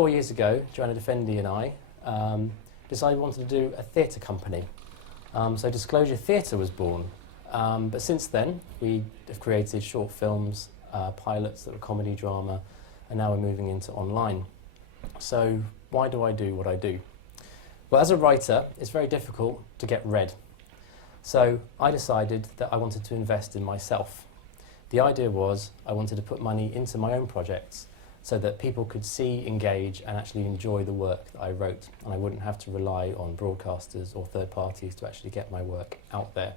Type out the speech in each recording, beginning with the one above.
4 years ago, Joanna Defendi and I decided we wanted to do a theatre company. So Disclosure Theatre was born. But since then, we have created short films, pilots that were comedy, drama, and now we're moving into online. So why do I do what I do? Well, as a writer, it's very difficult to get read. So I decided that I wanted to invest in myself. The idea was I wanted to put money into my own projects so that people could see, engage, and actually enjoy the work that I wrote, and I wouldn't have to rely on broadcasters or third parties to actually get my work out there.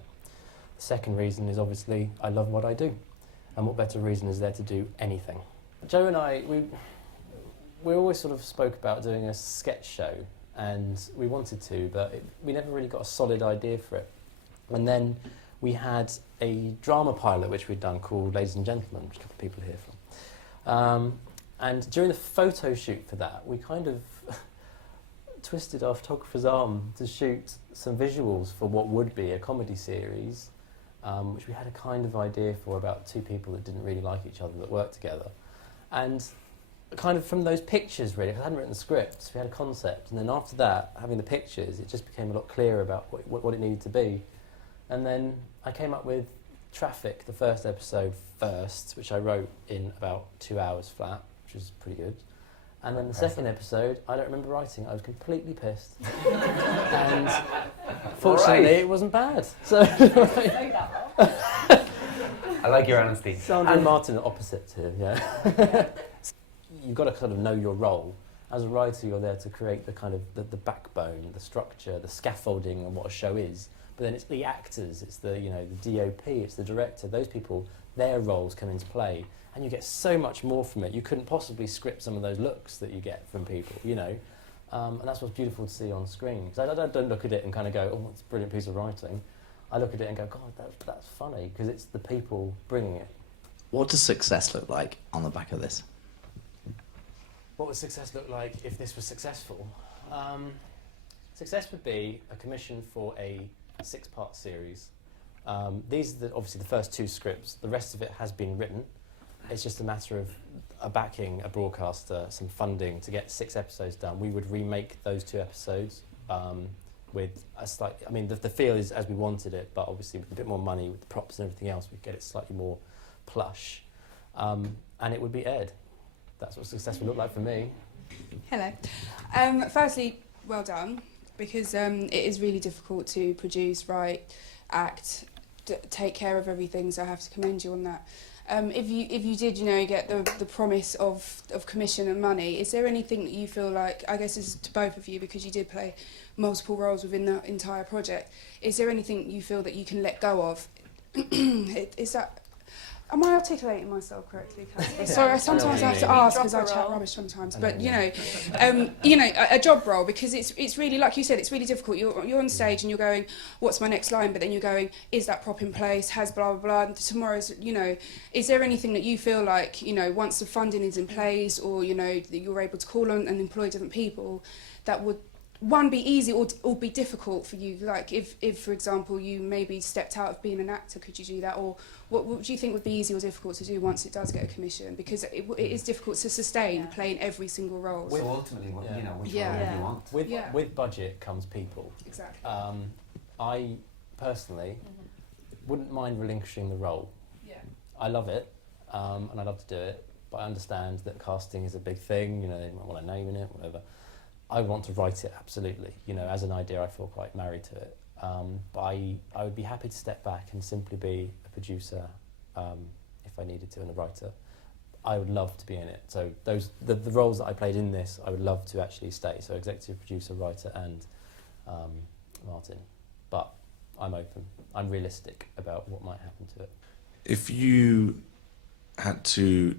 The second reason is obviously I love what I do, and what better reason is there to do anything? Joe and I, we always sort of spoke about doing a sketch show, and we wanted to, but we never really got a solid idea for it. And then we had a drama pilot which we'd done called Ladies and Gentlemen, which a couple of people are here from. And during the photo shoot for that, we kind of twisted our photographer's arm to shoot some visuals for what would be a comedy series, which we had a kind of idea for about two people that didn't really like each other that worked together. And kind of from those pictures, really, because I hadn't written the scripts, we had a concept, and then after that, having the pictures, it just became a lot clearer about what it needed to be. And then I came up with Traffic, the first episode first, which I wrote in about 2 hours flat, which was pretty good. And then the second episode, I don't remember writing. I was completely pissed. And fortunately, it wasn't bad. So I like your honesty. Sandra and Martin are opposites here, yeah. You've got to kind of know your role. As a writer, you're there to create the kind of the backbone, the structure, the scaffolding of what a show is. But then it's the actors, it's the DOP, it's the director. Those people, their roles come into play, and you get so much more from it. You couldn't possibly script some of those looks that you get from people, and that's what's beautiful to see on screen. Because I don't look at it and kind of go, oh, it's a brilliant piece of writing. I look at it and go, God, that's funny, because it's the people bringing it. What does success look like on the back of this? What would success look like if this was successful? Success would be a commission for a 6-part series. These are obviously the first 2 scripts. The rest of it has been written. It's just a matter of backing a broadcaster, some funding to get 6 episodes done. We would remake those 2 episodes with a slight... I mean, the feel is as we wanted it, but obviously with a bit more money, with the props and everything else, we'd get it slightly more plush. And it would be aired. That's what success would look like for me. Hello. Firstly, well done, because it is really difficult to produce, write, act, take care of everything, so I have to commend you on that. If you did, get the promise of commission and money, is there anything that you feel like, I guess this is to both of you because you did play multiple roles within the entire project, is there anything you feel that you can let go of? Is that... Am I articulating myself correctly, Kathy? Sorry, sometimes I have to ask because I chat rubbish sometimes. But a job role, because it's really, like you said, it's really difficult. You're on stage and you're going, what's my next line? But then you're going, is that prop in place? Has blah blah blah. And tomorrow's, is there anything that you feel like, once the funding is in place, or that you're able to call on and employ different people, that would be easy or be difficult for you? Like if for example you maybe stepped out of being an actor, could you do that? Or what do you think would be easy or difficult to do once it does get a commission? Because it is difficult to sustain playing every single role. So ultimately, which role do you want? With budget comes people. Exactly. I personally wouldn't mind relinquishing the role. Yeah. I love it, and I love to do it, but I understand that casting is a big thing. They might want a name in it, whatever. I want to write it, absolutely. As an idea, I feel quite married to it. But I would be happy to step back and simply be a producer if I needed to, and a writer. I would love to be in it. So the roles that I played in this, I would love to actually stay. So executive producer, writer, and Martin. But I'm open. I'm realistic about what might happen to it. If you had to,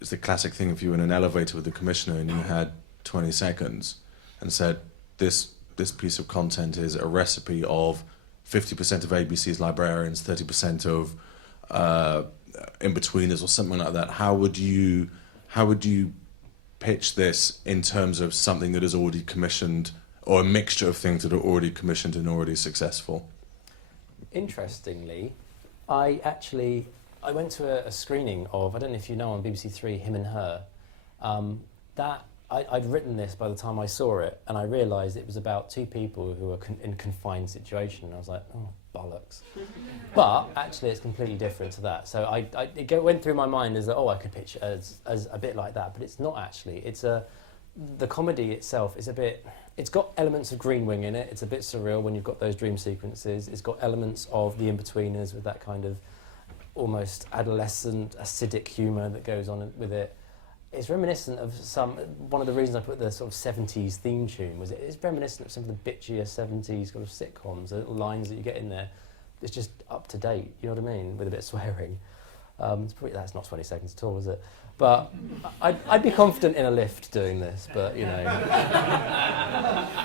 it's the classic thing, if you were in an elevator with the commissioner and you had 20 seconds and said, this piece of content is a recipe of 50% of ABC's librarians, 30% of in-betweeners, or something like that, how would you pitch this in terms of something that is already commissioned, or a mixture of things that are already commissioned and already successful? Interestingly, I went to a screening of, I don't know if you know on BBC Three, Him and Her. That I'd written this by the time I saw it, and I realised it was about two people who were in a confined situation. And I was like, oh, bollocks. But actually, it's completely different to that. So it went through my mind as that, oh, I could pitch it as a bit like that, but it's not actually. The comedy itself is it's got elements of Green Wing in it. It's a bit surreal when you've got those dream sequences. It's got elements of The In-Betweeners with that kind of almost adolescent, acidic humour that goes on with it. It's reminiscent of one of the reasons I put the sort of 70s theme tune was it's reminiscent of some of the bitchier 70s kind of sitcoms, the little lines that you get in there. It's just up to date, you know what I mean, with a bit of swearing. That's not 20 seconds at all, is it? But I'd be confident in a lift doing this, but you know.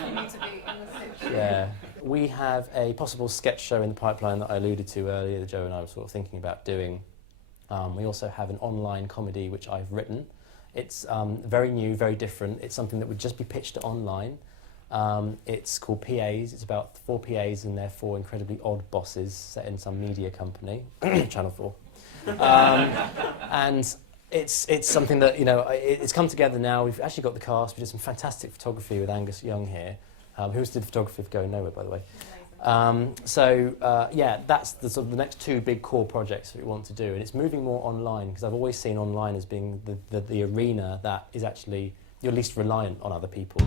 You need to be in the situation. Yeah. We have a possible sketch show in the pipeline that I alluded to earlier that Joe and I were sort of thinking about doing. We also have an online comedy which I've written. It's very new, very different. It's something that would just be pitched online. It's called PAs. It's about 4 PAs and their 4 incredibly odd bosses set in some media company, Channel 4. And it's something that, you know, it's come together now. We've actually got the cast. We did some fantastic photography with Angus Young here, who did photography for Going Nowhere, by the way. Yeah, that's the sort of the next 2 big core projects that we want to do, and it's moving more online because I've always seen online as being the arena that is actually you're least reliant on other people.